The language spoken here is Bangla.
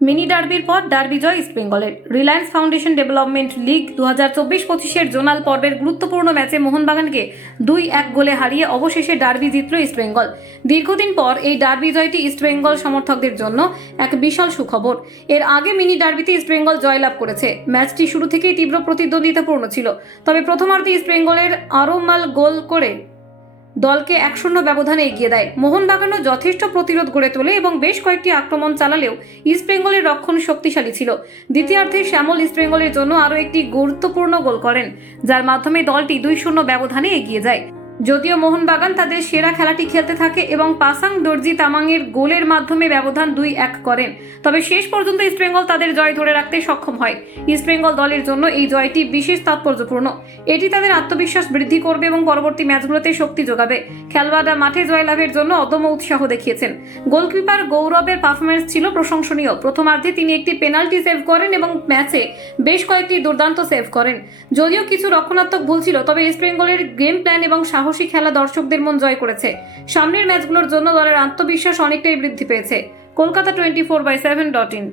মিনি ডার্বির পর ডার্বি জয় ইস্টবেঙ্গলের। Reliance foundation development league 2024-25 zonal পর্বের গুরুত্বপূর্ণ ম্যাচে মোহনবাগানকে 2-1 গোলে হারিয়ে অবশেষে ডার্বি জিতল ইস্টবেঙ্গল। দীর্ঘদিন পর এই ডার্বি জয়টি ইস্টবেঙ্গল সমর্থকদের জন্য এক বিশাল সুখবর। এর আগে মিনি ডার্বিতে ইস্টবেঙ্গল জয়লাভ করেছে। ম্যাচটি শুরু থেকেই তীব্র প্রতিদ্বন্দ্বিতাপূর্ণ ছিল, তবে প্রথমার্ধে ইস্টবেঙ্গলের আরোমাল গোল করে দলকে 1-0 ব্যবধানে এগিয়ে দেয়। মোহনবাগানও যথেষ্ট প্রতিরোধ গড়ে তোলে এবং বেশ কয়েকটি আক্রমণ চালালেও ইস্টবেঙ্গলের রক্ষণ শক্তিশালী ছিল। দ্বিতীয়ার্ধে শ্যামল ইস্টবেঙ্গলের জন্য আরও একটি গুরুত্বপূর্ণ গোল করেন, যার মাধ্যমে দলটি 2-0 ব্যবধানে এগিয়ে যায়। যদিও মোহনবাগান তাদের সেরা খেলাটি খেলতে থাকে এবং পাসাং দর্জি তামাংয়ের গোলের মাধ্যমে ব্যবধান 2-1 করেন, তবে শেষ পর্যন্ত ইস্টবেঙ্গল তাদের জয় ধরে রাখতে সক্ষম হয়। ইস্টবেঙ্গল দলের জন্য এই জয়টি বিশেষ তাৎপর্যপূর্ণ। এটি তাদের আত্মবিশ্বাস বৃদ্ধি করবে এবং পরবর্তী ম্যাচগুলোতে শক্তি যোগাবে। খেলোয়াড়রা মাঠে জয়লাভের জন্য অদম্য উৎসাহ দেখিয়েছেন। গোলকিপার গৌরবের পারফরম্যান্স ছিল প্রশংসনীয়। প্রথমার্ধে তিনি একটি পেনাল্টি সেভ করেন এবং ম্যাচে বেশ কয়েকটি দুর্দান্ত সেভ করেন। যদিও কিছু রক্ষণাত্মক ভুল ছিল, তবে ইস্টবেঙ্গলের গেম প্ল্যান এবং সাহসী খেলা দর্শকদের মন জয় করেছে। সামনের ম্যাচগুলোর জন্য দলের আত্মবিশ্বাস অনেকটাই বৃদ্ধি পেয়েছে। কলকাতা 24/7.in।